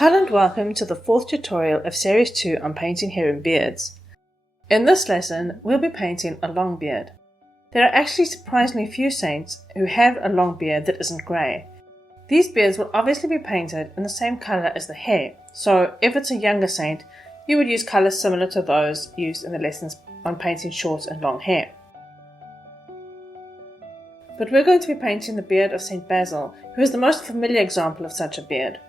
Hello and welcome to the fourth tutorial of Series 2 on painting hair and beards. In this lesson, we'll be painting a long beard. There are actually surprisingly few saints who have a long beard that isn't grey. These beards will obviously be painted in the same colour as the hair, so if it's a younger saint, you would use colours similar to those used in the lessons on painting short and long hair. But we're going to be painting the beard of Saint Basil, who is the most familiar example of such a beard.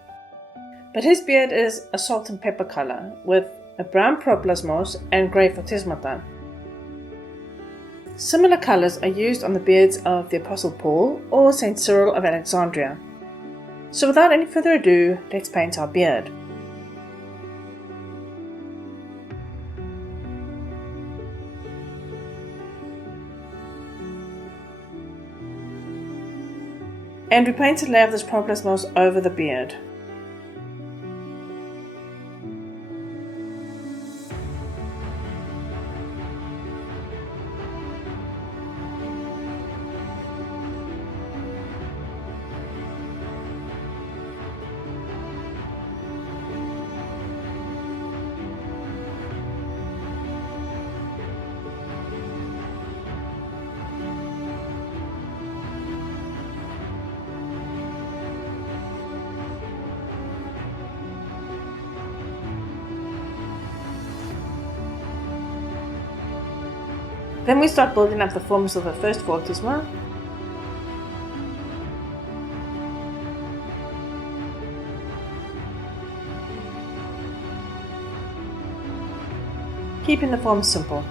But his beard is a salt and pepper colour, with a brown proplasmos and grey photismata. Similar colours are used on the beards of the Apostle Paul or Saint Cyril of Alexandria. So without any further ado, let's paint our beard. And we paint a layer of this proplasmos over the beard. Then we start building up the forms of the first photisma. Keeping the forms simple.